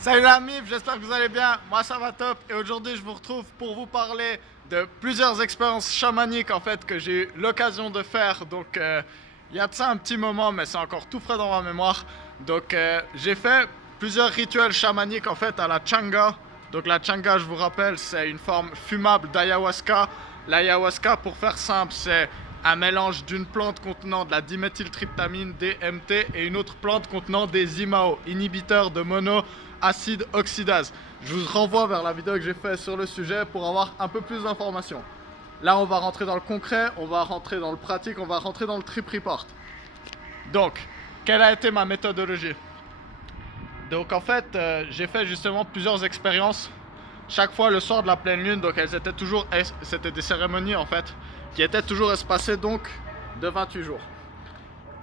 Salut l'ami, j'espère que vous allez bien, moi ça va top et aujourd'hui je vous retrouve pour vous parler de plusieurs expériences chamaniques en fait que j'ai eu l'occasion de faire. Donc il y a de ça un petit moment mais c'est encore tout frais dans ma mémoire. Donc j'ai fait plusieurs rituels chamaniques en fait à la changa. Donc la changa, je vous rappelle, c'est une forme fumable d'ayahuasca. L'ayahuasca, pour faire simple, c'est un mélange d'une plante contenant de la diméthyltryptamine, DMT, et une autre plante contenant des IMAO, inhibiteurs de monoacide oxydase. Je vous renvoie vers la vidéo que j'ai faite sur le sujet pour avoir un peu plus d'informations. Là, on va rentrer dans le concret, on va rentrer dans le pratique, on va rentrer dans le trip report. Donc, quelle a été ma méthodologie? Donc en fait, j'ai fait justement plusieurs expériences. Chaque fois le soir de la pleine lune, donc elles étaient toujours, c'était des cérémonies en fait, qui étaient toujours espacées donc de 28 jours.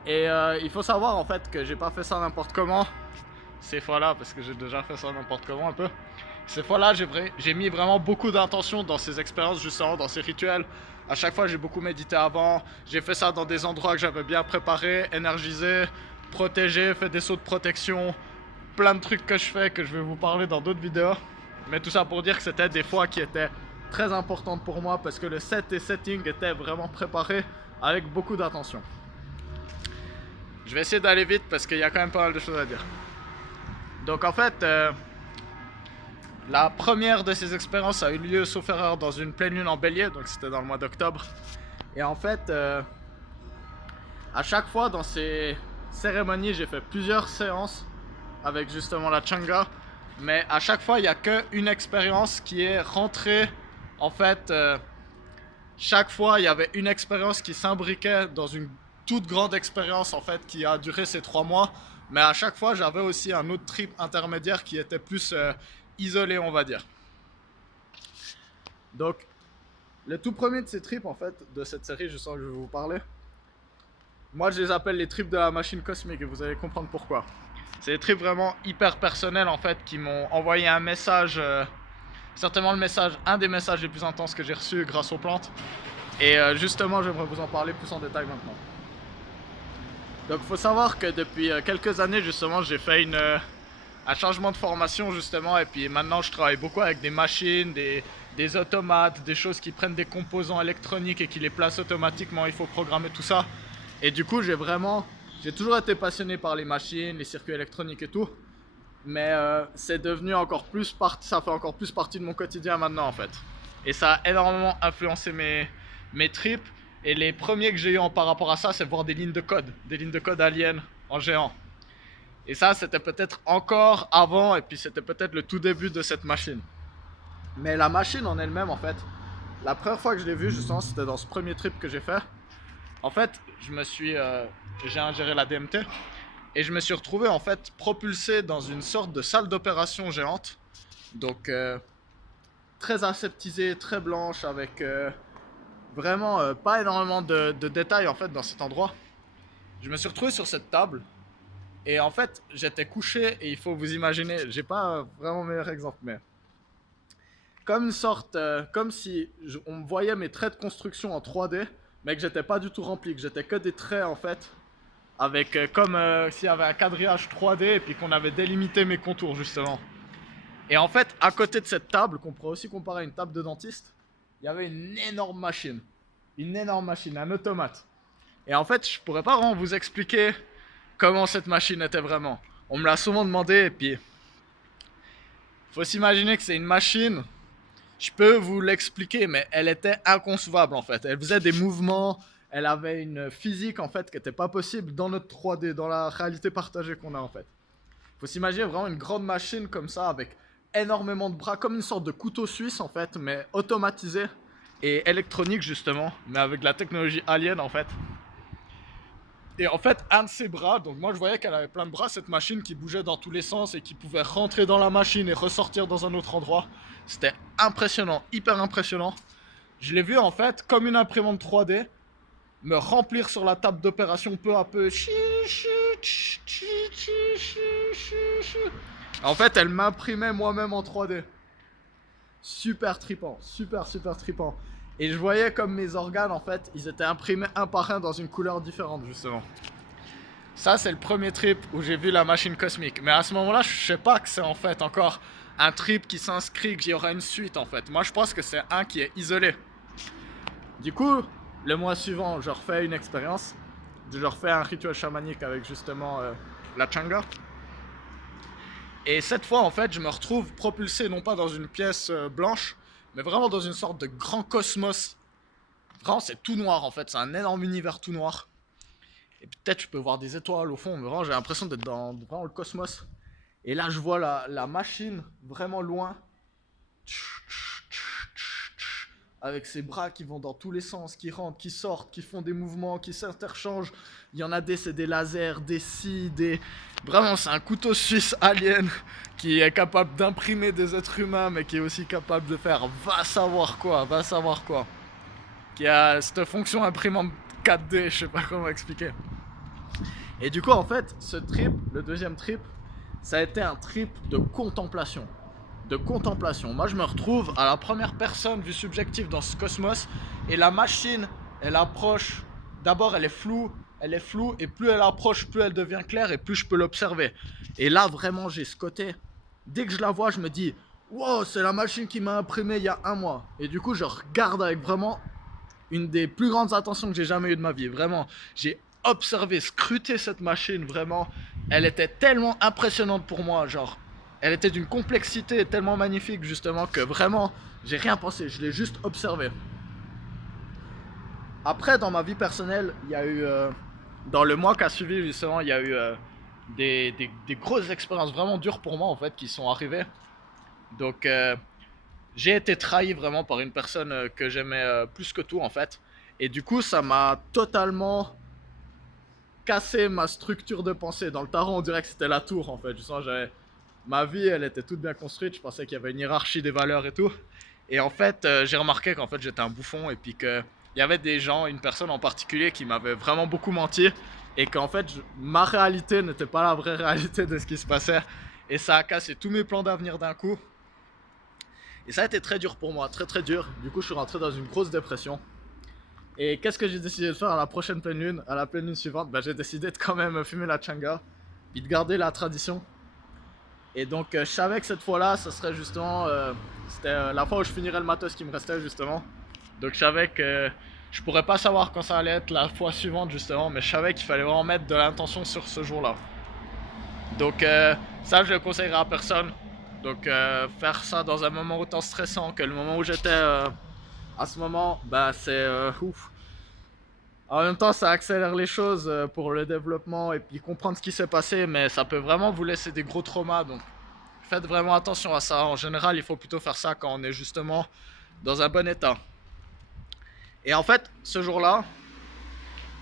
Et il faut savoir en fait que j'ai pas fait ça n'importe comment. Ces fois-là, parce que j'ai déjà fait ça n'importe comment un peu. Ces fois-là, j'ai mis vraiment beaucoup d'intention dans ces expériences, justement, dans ces rituels. À chaque fois, j'ai beaucoup médité avant. J'ai fait ça dans des endroits que j'avais bien préparés, énergisés, protégés, fait des sauts de protection. Plein de trucs que je fais, que je vais vous parler dans d'autres vidéos. Mais tout ça pour dire que c'était des fois qui étaient très importantes pour moi parce que le set et setting étaient vraiment préparés avec beaucoup d'attention. Je vais essayer d'aller vite parce qu'il y a quand même pas mal de choses à dire. Donc en fait, la première de ces expériences a eu lieu, sauf erreur, dans une pleine lune en bélier, donc c'était dans le mois d'octobre. Et en fait, à chaque fois dans ces cérémonies, j'ai fait plusieurs séances avec justement la changa, mais à chaque fois, il n'y a qu'une expérience qui est rentrée. En fait, chaque fois, il y avait une expérience qui s'imbriquait dans une toute grande expérience en fait qui a duré ces 3 mois. Mais à chaque fois, j'avais aussi un autre trip intermédiaire qui était plus isolé, on va dire. Donc, le tout premier de ces trips, en fait, de cette série, je sens que je vais vous parler, moi je les appelle les trips de la machine cosmique et vous allez comprendre pourquoi. C'est des trips vraiment hyper personnels en fait qui m'ont envoyé un message, certainement le message, un des messages les plus intenses que j'ai reçus grâce aux plantes. Et justement, j'aimerais vous en parler plus en détail maintenant. Donc, il faut savoir que depuis quelques années, justement, j'ai fait un changement de formation, justement, et puis maintenant, je travaille beaucoup avec des machines, des automates, des choses qui prennent des composants électroniques et qui les placent automatiquement. Il faut programmer tout ça. Et du coup, j'ai toujours été passionné par les machines, les circuits électroniques et tout. Mais c'est devenu encore plus ça fait encore plus partie de mon quotidien maintenant en fait. Et ça a énormément influencé mes trips. Et les premiers que j'ai eu par rapport à ça, c'est voir des lignes de code aliens en géant. Et ça, c'était peut-être encore avant, et puis c'était peut-être le tout début de cette machine. Mais la machine en elle-même, en fait, la première fois que je l'ai vue, justement, c'était dans ce premier trip que j'ai fait. En fait, j'ai ingéré la DMT et je me suis retrouvé en fait propulsé dans une sorte de salle d'opération géante. Donc très aseptisée, très blanche, avec vraiment pas énormément de détails en fait dans cet endroit. Je me suis retrouvé sur cette table et en fait j'étais couché et il faut vous imaginer, j'ai pas vraiment meilleur exemple mais comme une sorte, comme si on me voyait mes traits de construction en 3D mais que j'étais pas du tout rempli, que j'étais que des traits en fait avec comme s'il y avait un quadrillage 3D et puis qu'on avait délimité mes contours justement. Et en fait, à côté de cette table, qu'on pourrait aussi comparer à une table de dentiste, il y avait une énorme machine, un automate. Et en fait, je pourrais pas vraiment vous expliquer comment cette machine était vraiment. On me l'a souvent demandé et puis faut s'imaginer que c'est une machine. Je peux vous l'expliquer, mais elle était inconcevable en fait. Elle faisait des mouvements, elle avait une physique en fait qui n'était pas possible dans notre 3D, dans la réalité partagée qu'on a en fait. Il faut s'imaginer vraiment une grande machine comme ça avec énormément de bras, comme une sorte de couteau suisse en fait, mais automatisé et électronique justement, mais avec de la technologie alien en fait. Et en fait, un de ses bras, donc moi je voyais qu'elle avait plein de bras, cette machine qui bougeait dans tous les sens et qui pouvait rentrer dans la machine et ressortir dans un autre endroit. C'était impressionnant, hyper impressionnant. Je l'ai vu en fait comme une imprimante 3D me remplir sur la table d'opération peu à peu. En fait, elle m'imprimait moi-même en 3D. Super trippant, super trippant. Et je voyais comme mes organes, en fait, ils étaient imprimés un par un dans une couleur différente, justement. Ça, c'est le premier trip où j'ai vu la machine cosmique. Mais à ce moment-là, je sais pas que c'est en fait encore un trip qui s'inscrit, qu'il y aura une suite en fait. Moi, je pense que c'est un qui est isolé. Du coup, le mois suivant, je refais une expérience. Je refais un rituel chamanique avec justement la changa. Et cette fois, en fait, je me retrouve propulsé non pas dans une pièce blanche, mais vraiment dans une sorte de grand cosmos. Vraiment, c'est tout noir en fait. C'est un énorme univers tout noir. Et peut-être je peux voir des étoiles au fond, mais vraiment j'ai l'impression d'être dans vraiment le cosmos. Et là je vois la machine vraiment loin, avec ses bras qui vont dans tous les sens, qui rentrent, qui sortent, qui font des mouvements, qui s'interchangent. Il y en a des, c'est des lasers, des scies, des... Vraiment c'est un couteau suisse alien qui est capable d'imprimer des êtres humains, mais qui est aussi capable de faire va savoir quoi. Qui a cette fonction imprimante 4D, je sais pas comment expliquer. Et du coup, en fait, ce trip, le deuxième trip, ça a été un trip de contemplation. De contemplation. Moi, je me retrouve à la première personne vue subjective dans ce cosmos, et la machine, elle approche. D'abord, elle est floue, et plus elle approche, plus elle devient claire, et plus je peux l'observer. Et là, vraiment, j'ai ce côté. Dès que je la vois, je me dis, wow, c'est la machine qui m'a imprimé il y a un mois. Et du coup, je regarde avec vraiment une des plus grandes attentions que j'ai jamais eues de ma vie. Vraiment, j'ai observé, scruté cette machine, vraiment. Elle était tellement impressionnante pour moi, genre. Elle était d'une complexité tellement magnifique, justement, que vraiment, j'ai rien pensé, je l'ai juste observé. Après, dans ma vie personnelle, il y a eu... dans le mois qui a suivi, justement, il y a eu des grosses expériences vraiment dures pour moi, en fait, qui sont arrivées. Donc, j'ai été trahi vraiment par une personne que j'aimais plus que tout en fait. Et du coup, ça m'a totalement cassé ma structure de pensée. Dans le tarot, on dirait que c'était la tour en fait. Je sens, ma vie, elle était toute bien construite. Je pensais qu'il y avait une hiérarchie des valeurs et tout. Et en fait, j'ai remarqué qu'en fait, j'étais un bouffon et puis qu'il y avait des gens, une personne en particulier qui m'avait vraiment beaucoup menti. Et qu'en fait, ma réalité n'était pas la vraie réalité de ce qui se passait. Et ça a cassé tous mes plans d'avenir d'un coup. Et ça a été très dur pour moi, très très dur. Du coup, je suis rentré dans une grosse dépression. Et qu'est-ce que j'ai décidé de faire à la prochaine pleine lune, à la pleine lune suivante? J'ai décidé de quand même fumer la changa, puis de garder la tradition. Et donc, je savais que cette fois-là, ce serait justement... c'était la fois où je finirais le matos qui me restait, justement. Donc, je savais que je pourrais pas savoir quand ça allait être la fois suivante, justement, mais je savais qu'il fallait vraiment mettre de l'intention sur ce jour-là. Donc, ça, je le conseillerais à personne. Donc faire ça dans un moment autant stressant que le moment où j'étais à ce moment, c'est ouf. En même temps, ça accélère les choses pour le développement et puis comprendre ce qui s'est passé, mais ça peut vraiment vous laisser des gros traumas. Donc faites vraiment attention à ça. En général, il faut plutôt faire ça quand on est justement dans un bon état. Et en fait, ce jour-là,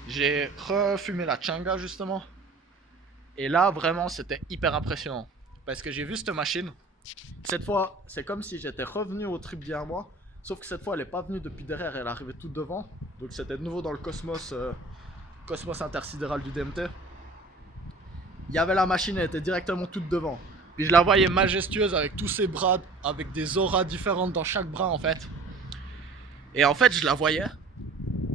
j'ai refumé la changa justement. Et là, vraiment, c'était hyper impressionnant. Parce que j'ai vu cette machine. Cette fois, c'est comme si j'étais revenu au trip d'il y a un mois. Sauf que cette fois, elle n'est pas venue depuis derrière, elle est arrivée tout devant. Donc c'était de nouveau dans le cosmos, cosmos intersidéral du DMT. Il y avait la machine, elle était directement toute devant. Puis je la voyais majestueuse avec tous ses bras, avec des auras différentes dans chaque bras en fait. Et en fait, je la voyais.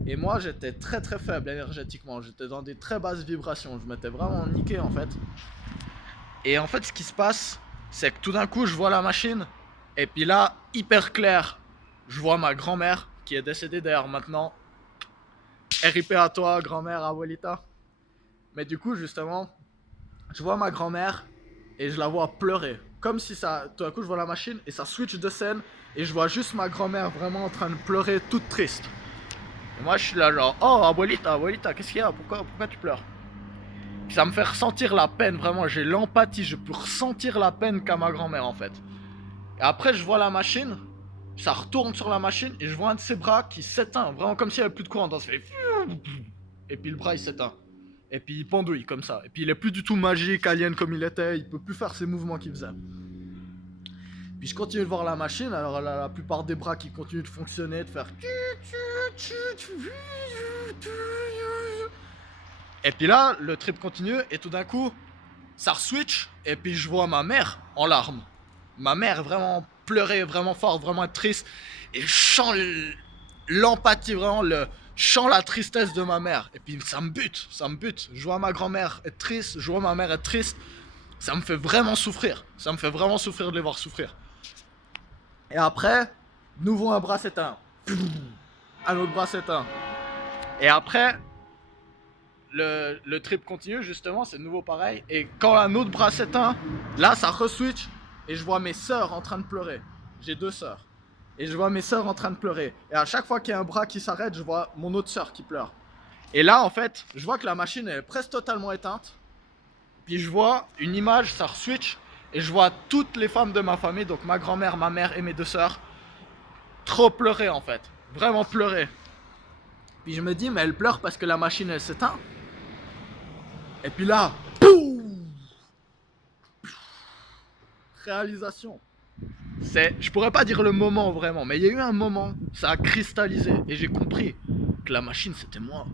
Et moi, j'étais très très faible énergétiquement. J'étais dans des très basses vibrations. Je m'étais vraiment niqué en fait. Et en fait, ce qui se passe, c'est que tout d'un coup, je vois la machine. Et puis là, hyper clair, je vois ma grand-mère qui est décédée d'ailleurs maintenant. RIP à toi, grand-mère, abuelita. Mais du coup, justement, je vois ma grand-mère et je la vois pleurer. Comme si ça, tout d'un coup, je vois la machine et ça switch de scène. Et je vois juste ma grand-mère vraiment en train de pleurer, toute triste. Et moi, je suis là genre, oh, abuelita, abuelita, qu'est-ce qu'il y a, pourquoi tu pleures? Ça me fait ressentir la peine, vraiment, j'ai l'empathie, je peux ressentir la peine qu'a ma grand-mère en fait. Et après je vois la machine, ça retourne sur la machine et je vois un de ses bras qui s'éteint, vraiment comme s'il n'y avait plus de courant, ça fait... Et puis le bras il s'éteint. Et puis il pendouille comme ça. Et puis il est plus du tout magique, alien comme il était, il peut plus faire ses mouvements qu'il faisait. Puis je continue de voir la machine, alors elle a la plupart des bras qui continuent de fonctionner, de faire... Et puis là, le trip continue et tout d'un coup, ça switch et puis je vois ma mère en larmes. Ma mère vraiment pleurer, vraiment fort, vraiment être triste. Et je sens l'empathie, vraiment je sens la tristesse de ma mère. Et puis ça me bute, ça me bute. Je vois ma grand-mère être triste, je vois ma mère être triste. Ça me fait vraiment souffrir. Ça me fait vraiment souffrir de les voir souffrir. Et après, nouveau un bras s'éteint. Un autre bras s'éteint. Et après, le trip continue justement, c'est de nouveau pareil. Et quand un autre bras s'éteint, là ça re-switch. Et je vois mes sœurs en train de pleurer. J'ai 2 sœurs. Et je vois mes sœurs en train de pleurer. Et à chaque fois qu'il y a un bras qui s'arrête, je vois mon autre sœur qui pleure. Et là en fait, je vois que la machine est presque totalement éteinte. Puis je vois une image, ça re-switch. Et je vois toutes les femmes de ma famille, donc ma grand-mère, ma mère et mes 2 sœurs, trop pleurer en fait. Vraiment pleurer. Puis je me dis, mais elle pleure parce que la machine elle s'éteint. Et puis là, boum, réalisation. Je pourrais pas dire le moment vraiment, mais il y a eu un moment, ça a cristallisé et j'ai compris que la machine c'était moi.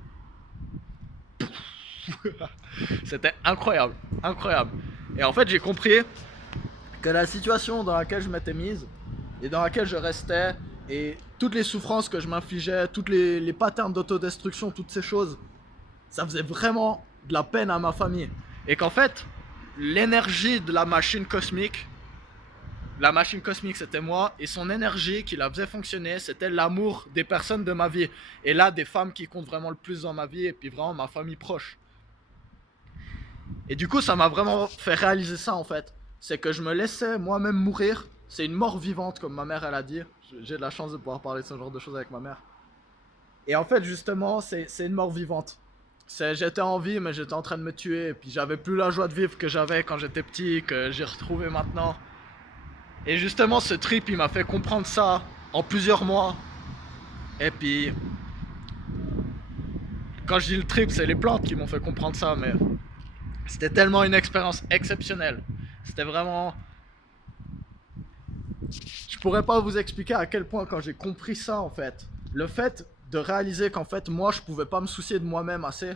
C'était incroyable, incroyable. Et en fait j'ai compris que la situation dans laquelle je m'étais mise et dans laquelle je restais et toutes les souffrances que je m'infligeais, toutes les patterns d'autodestruction, toutes ces choses, ça faisait vraiment de la peine à ma famille. Et qu'en fait, l'énergie de la machine cosmique c'était moi, et son énergie qui la faisait fonctionner, c'était l'amour des personnes de ma vie. Et là, des femmes qui comptent vraiment le plus dans ma vie, et puis vraiment ma famille proche. Et du coup, ça m'a vraiment fait réaliser ça en fait. C'est que je me laissais moi-même mourir. C'est une mort vivante, comme ma mère elle a dit. J'ai de la chance de pouvoir parler de ce genre de choses avec ma mère. Et en fait, justement, c'est une mort vivante. J'étais en vie, mais j'étais en train de me tuer. Et puis j'avais plus la joie de vivre que j'avais quand j'étais petit, que j'ai retrouvé maintenant. Et justement, ce trip, il m'a fait comprendre ça en plusieurs mois. Et puis, quand je dis le trip, c'est les plantes qui m'ont fait comprendre ça, mais c'était tellement une expérience exceptionnelle. C'était vraiment... Je pourrais pas vous expliquer à quel point quand j'ai compris ça, en fait, le fait de réaliser qu'en fait, moi, je pouvais pas me soucier de moi-même assez.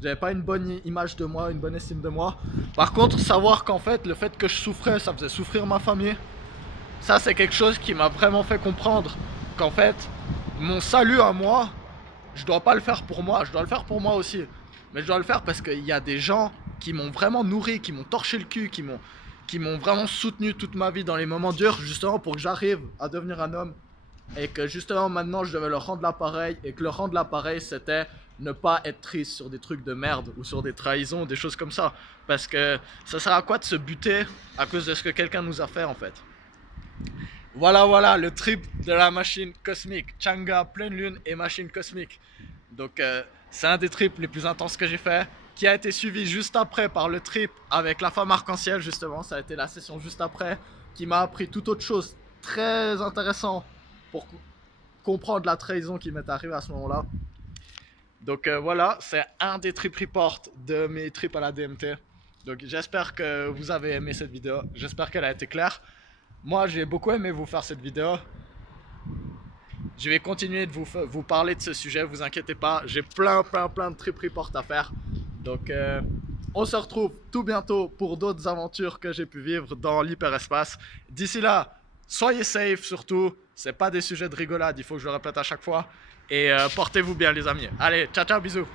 J'avais pas une bonne image de moi, une bonne estime de moi. Par contre, savoir qu'en fait, le fait que je souffrais, ça faisait souffrir ma famille. Ça, c'est quelque chose qui m'a vraiment fait comprendre qu'en fait, mon salut à moi, je dois pas le faire pour moi, je dois le faire pour moi aussi. Mais je dois le faire parce qu'il y a des gens qui m'ont vraiment nourri, qui m'ont torché le cul, qui m'ont vraiment soutenu toute ma vie dans les moments durs, justement pour que j'arrive à devenir un homme. Et que justement maintenant je devais leur rendre l'appareil, et que leur rendre l'appareil c'était ne pas être triste sur des trucs de merde ou sur des trahisons, des choses comme ça. Parce que ça sert à quoi de se buter à cause de ce que quelqu'un nous a fait en fait. Voilà, le trip de la machine cosmique. Changa, pleine lune et machine cosmique. Donc c'est un des trips les plus intenses que j'ai fait, qui a été suivi juste après par le trip avec la femme arc-en-ciel justement. Ça a été la session juste après, qui m'a appris toute autre chose très intéressant pour comprendre la trahison qui m'est arrivée à ce moment-là. Donc voilà, c'est un des trip reports de mes trips à la DMT. Donc j'espère que vous avez aimé cette vidéo, j'espère qu'elle a été claire. Moi, j'ai beaucoup aimé vous faire cette vidéo. Je vais continuer de vous parler de ce sujet, vous inquiétez pas. J'ai plein de trip reports à faire. Donc, on se retrouve tout bientôt pour d'autres aventures que j'ai pu vivre dans l'hyperespace. D'ici là, soyez safe surtout. C'est pas des sujets de rigolade, il faut que je le répète à chaque fois. Et portez-vous bien les amis. Allez, ciao, bisous.